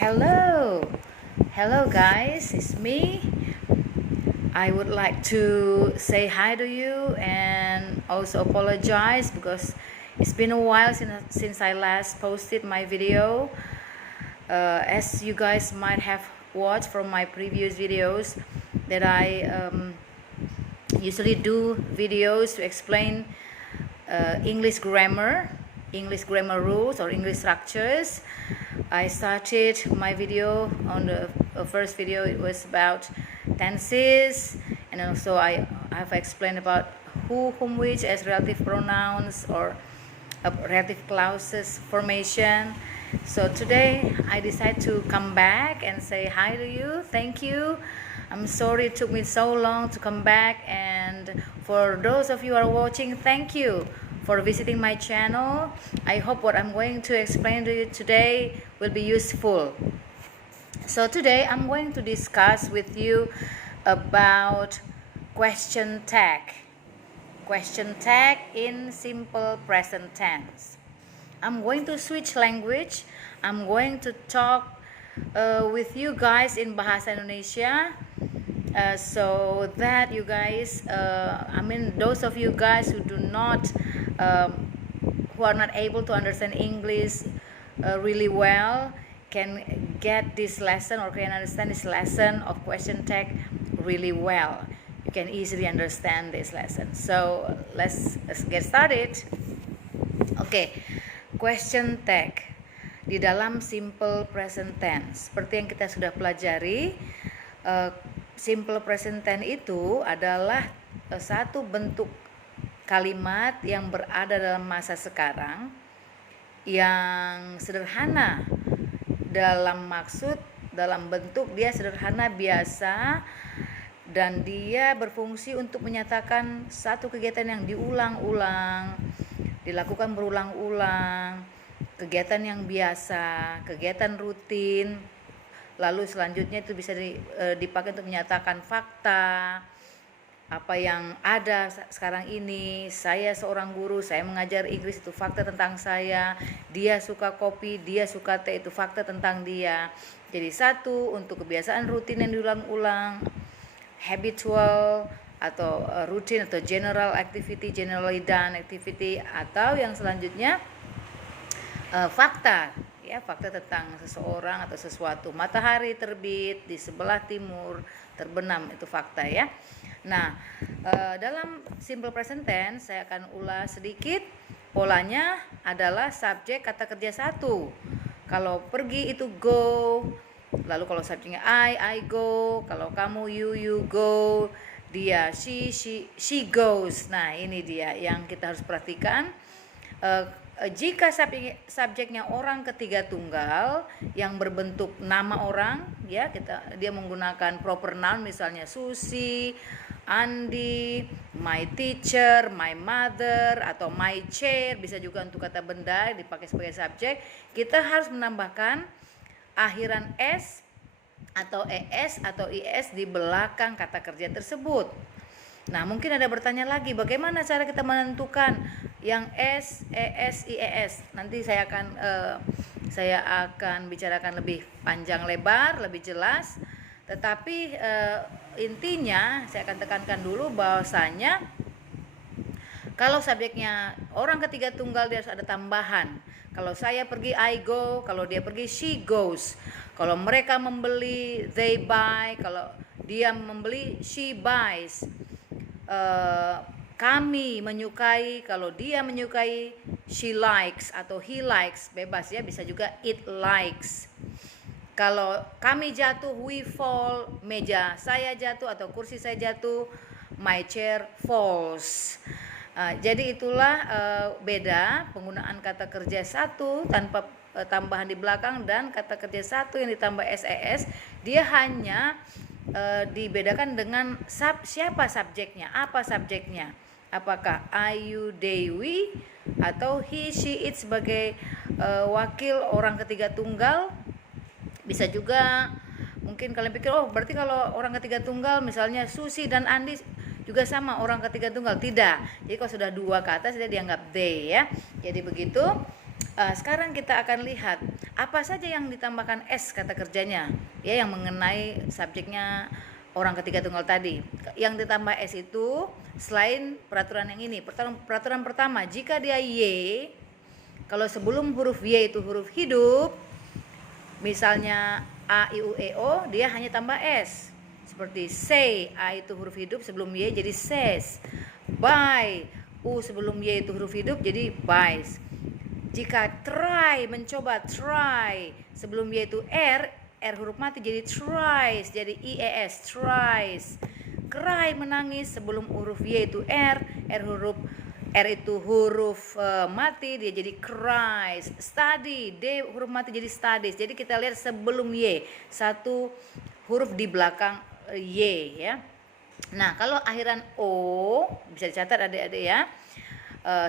Hello, hello guys, it's me. I would like to say hi to you and also apologize because it's been a while since I last posted my video. As you guys might have watched from my previous videos, that I usually do videos to explain English grammar rules or English structures. I started my video on the first video. It was about tenses, and also I have explained about who, whom, which as relative pronouns or relative clauses formation. So today I decide to come back and say hi to you. Thank you. I'm sorry it took me so long to come back, and for those of you who are watching, thank you for visiting my channel. I hope what I'm going to explain to you today will be useful. So today I'm going to discuss with you about question tag in simple present tense. I'm going to switch language. I'm going to talk with you guys in Bahasa Indonesia, so that you guys, those of you guys who who are not able to understand English really well can get this lesson or can understand this lesson of question tag really well. You can easily understand this lesson. So let's get started. Okay, question tag di dalam simple present tense. Seperti yang kita sudah pelajari, simple present tense itu adalah satu bentuk kalimat yang berada dalam masa sekarang yang sederhana dalam maksud, dalam bentuk dia sederhana biasa, dan dia berfungsi untuk menyatakan satu kegiatan yang diulang-ulang, dilakukan berulang-ulang, kegiatan yang biasa, kegiatan rutin. Lalu selanjutnya itu bisa dipakai untuk menyatakan fakta, apa yang ada sekarang ini. Saya seorang guru, saya mengajar Inggris, itu fakta tentang saya. Dia suka kopi, dia suka teh, itu fakta tentang dia. Jadi satu, untuk kebiasaan rutin yang diulang-ulang, habitual atau rutin atau general activity, generally done activity, atau yang selanjutnya fakta, ya, fakta tentang seseorang atau sesuatu. Matahari terbit di sebelah timur, terbenam, itu fakta, ya. Nah, dalam simple present tense saya akan ulas sedikit. Polanya adalah subjek kata kerja satu. Kalau pergi itu go. Lalu kalau subjeknya I go. Kalau kamu you go. Dia she goes. Nah, ini dia yang kita harus perhatikan. Jika subjeknya orang ketiga tunggal yang berbentuk nama orang, ya, dia menggunakan proper noun, misalnya Susi, Andi, my teacher, my mother, atau my chair, bisa juga untuk kata benda dipakai sebagai subjek. Kita harus menambahkan akhiran s atau es atau is di belakang kata kerja tersebut. Nah, mungkin ada bertanya lagi, bagaimana cara kita menentukan yang s, es, ies? Nanti saya akan bicarakan lebih panjang lebar, lebih jelas. Tetapi intinya saya akan tekankan dulu bahwasanya kalau subjeknya orang ketiga tunggal dia harus ada tambahan. Kalau saya pergi I go, kalau dia pergi she goes. Kalau mereka membeli they buy, kalau dia membeli she buys. Kami menyukai, kalau dia menyukai she likes atau he likes, bebas, ya, bisa juga it likes. Kalau kami jatuh we fall, meja saya jatuh atau kursi saya jatuh, my chair falls. Jadi itulah beda penggunaan kata kerja satu tanpa tambahan di belakang dan kata kerja satu yang ditambah ses. Dia hanya dibedakan dengan siapa subjeknya, apa subjeknya, apakah I, you, they, we, atau he, she, it sebagai wakil orang ketiga tunggal. Bisa juga mungkin kalian pikir, oh berarti kalau orang ketiga tunggal misalnya Susi dan Andi juga sama orang ketiga tunggal. Tidak, jadi kalau sudah dua kata sudah dianggap they, ya. Jadi begitu. Sekarang kita akan lihat apa saja yang ditambahkan S kata kerjanya, ya, yang mengenai subjeknya orang ketiga tunggal tadi. Yang ditambah S itu selain peraturan yang ini. Peraturan pertama, jika dia Y, kalau sebelum huruf Y itu huruf hidup, misalnya A, I, U, E, O, dia hanya tambah S. Seperti say, A itu huruf hidup, sebelum Y jadi says. Buy, U sebelum Y itu huruf hidup jadi buys. Jika try, mencoba, try, sebelum Y itu R huruf mati jadi tries, jadi IES, tries. Cry, menangis, sebelum huruf Y itu R itu huruf mati, dia jadi cries. Study, D huruf mati jadi studies. Jadi kita lihat sebelum Y, satu huruf di belakang Y, ya. Nah, kalau akhiran O, bisa dicatat adik-adik ya.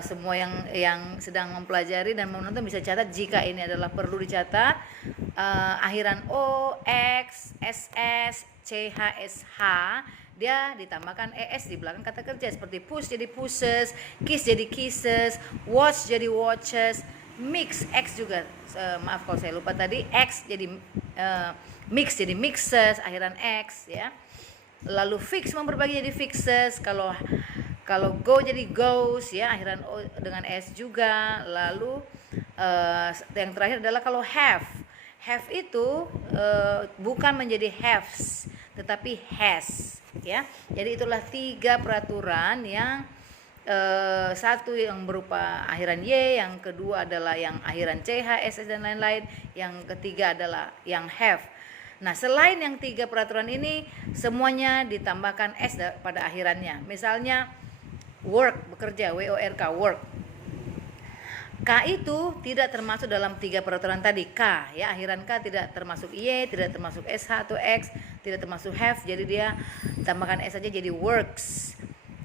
Semua yang sedang mempelajari dan menonton bisa catat jika ini adalah perlu dicatat. Akhiran O, X, SS, CH, SH, dia ditambahkan ES di belakang kata kerja, seperti push jadi pushes, kiss jadi kisses, watch jadi watches, mix, X juga, maaf kalau saya lupa tadi, X jadi mix jadi mixes, akhiran X, ya. Lalu fix, memperbagi jadi fixes, kalau go jadi goes, ya, akhiran O dengan S juga. Lalu yang terakhir adalah kalau have itu bukan menjadi haves tetapi has, ya. Jadi itulah 3 peraturan yang satu yang berupa akhiran Y, yang kedua adalah yang akhiran CH, SS dan lain-lain, yang ketiga adalah yang have. Nah, selain yang 3 peraturan ini, semuanya ditambahkan S pada akhirannya. Misalnya work, bekerja, WORK, work. K itu tidak termasuk dalam 3 peraturan tadi. K, ya, akhiran K tidak termasuk Y, tidak termasuk SH atau X, tidak termasuk have, jadi dia tambahkan S saja jadi works.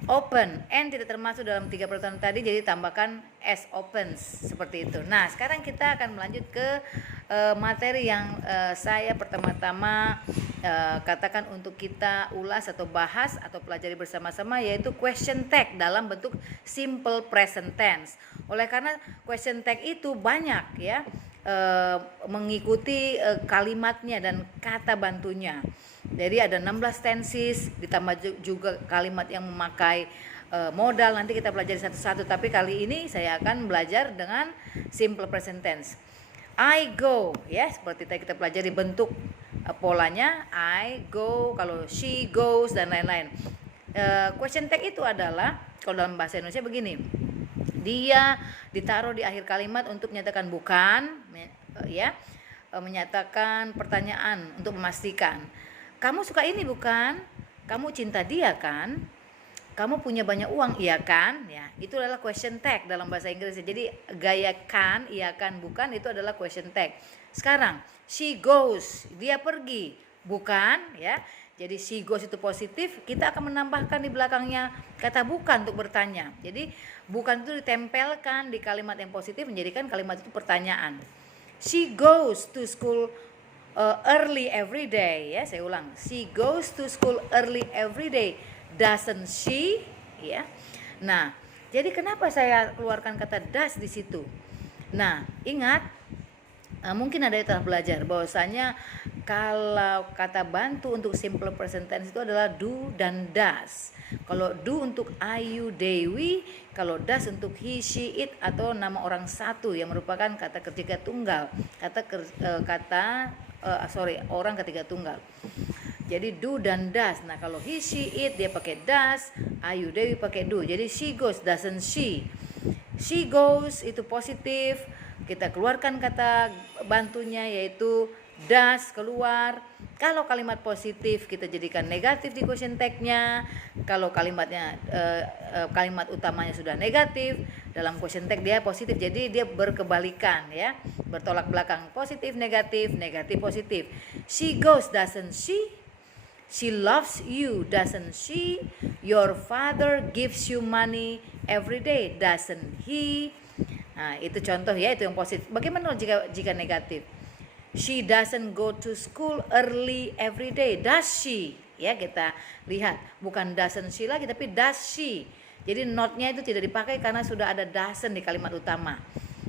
Open, N tidak termasuk dalam 3 peraturan tadi, jadi tambahkan S, opens, seperti itu. Nah, sekarang kita akan melanjut ke materi yang saya pertama-tama katakan untuk kita ulas atau bahas atau pelajari bersama-sama, yaitu question tag dalam bentuk simple present tense. Oleh karena question tag itu banyak, ya, mengikuti kalimatnya dan kata bantunya. Jadi ada 16 tenses, ditambah juga kalimat yang memakai modal. Nanti kita pelajari satu-satu, tapi kali ini saya akan belajar dengan simple present tense. I go, ya, seperti tadi kita pelajari bentuk polanya, I go, kalau she goes dan lain-lain. Question tag itu adalah, kalau dalam bahasa Indonesia begini, dia ditaruh di akhir kalimat untuk menyatakan bukan, ya, menyatakan pertanyaan untuk memastikan. Kamu suka ini bukan? Kamu cinta dia kan? Kamu punya banyak uang, iya kan? Ya, itu adalah question tag dalam bahasa Inggris. Jadi gaya kan, iya kan, bukan, itu adalah question tag. Sekarang, she goes, dia pergi, bukan, ya. Jadi she goes itu positif, kita akan menambahkan di belakangnya kata bukan untuk bertanya. Jadi bukan itu ditempelkan di kalimat yang positif, menjadikan kalimat itu pertanyaan. She goes to school early every day, ya, saya ulang. She goes to school early every day, doesn't she? Ya. Nah, jadi kenapa saya keluarkan kata does di situ? Nah, ingat, mungkin ada yang telah belajar bahwasanya kalau kata bantu untuk simple present tense itu adalah do dan does. Kalau do untuk Ayu Dewi, kalau does untuk he, she, it atau nama orang satu yang merupakan kata ketiga tunggal, orang ketiga tunggal. Jadi do dan does. Nah, kalau he, she, it dia pakai does, Ayu Dewi pakai do. Jadi she goes, doesn't she? She goes itu positif. Kita keluarkan kata bantunya yaitu does, keluar. Kalau kalimat positif kita jadikan negatif di question tag-nya. Kalau kalimatnya kalimat utamanya sudah negatif, dalam question tag dia positif. Jadi dia berkebalikan, ya, bertolak belakang, positif negatif, negatif positif. She goes, doesn't she? She loves you, doesn't she? Your father gives you money every day, doesn't he? Nah, itu contoh, ya, itu yang positif. Bagaimana jika negatif? She doesn't go to school early every day, does she? Ya, kita lihat, bukan doesn't she lagi, tapi does she. Jadi not-nya itu tidak dipakai karena sudah ada doesn't di kalimat utama.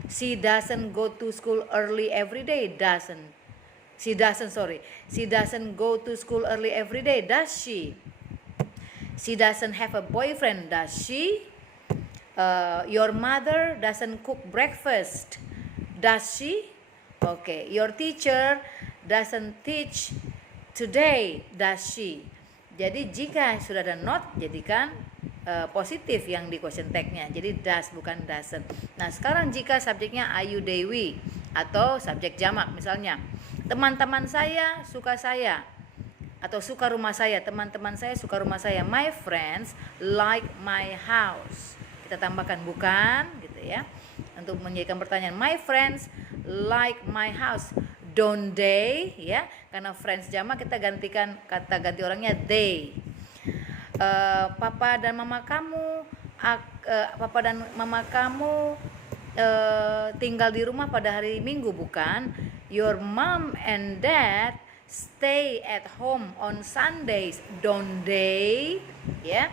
She doesn't go to school early every day. She doesn't go to school early every day, does she? She doesn't have a boyfriend, does she? Your mother doesn't cook breakfast, does she? Okay, your teacher doesn't teach today, does she? Jadi jika sudah ada not, jadikan positif yang di question tag-nya. Jadi does bukan doesn't. Nah, sekarang jika subjeknya Ayu Dewi atau subjek jamak, misalnya teman-teman saya suka saya atau suka rumah saya, teman-teman saya suka rumah saya. My friends like my house. Kita tambahkan bukan gitu ya. Untuk menjadikan pertanyaan, my friends like my house. Don't they, ya, karena friends jamak kita gantikan kata ganti orangnya they. Papa dan mama kamu tinggal di rumah pada hari Minggu, bukan? Your mom and dad stay at home on Sundays, don't they? Ya,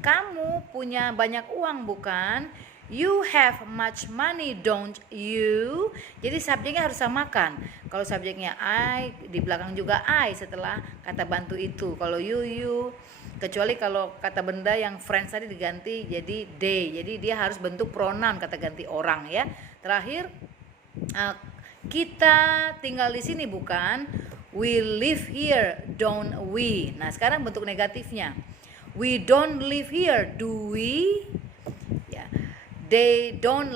kamu punya banyak uang, bukan? You have much money, don't you? Jadi subjeknya harus samakan. Kalau subjeknya I, di belakang juga I setelah kata bantu itu. Kalau you. Kecuali kalau kata benda yang friends tadi diganti jadi they. Jadi dia harus bentuk pronoun, kata ganti orang ya. Terakhir, kita tinggal di sini, bukan? We live here, don't we? Nah, sekarang bentuk negatifnya. We don't live here, do we? They don't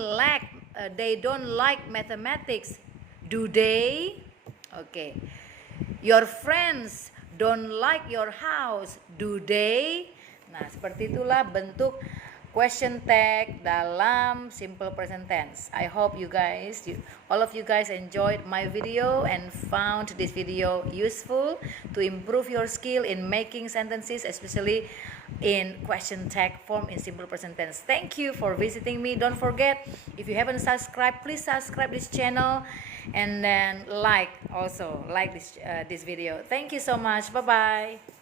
like mathematics, do they? Okay. Your friends don't like your house, do they? Nah, seperti itulah bentuk question tag dalam simple present tense. I hope all of you guys enjoyed my video and found this video useful to improve your skill in making sentences, especially in question tag form in simple present tense. Thank you for visiting me. Don't forget, if you haven't subscribed, please subscribe this channel and then like this video. Thank you so much. Bye bye.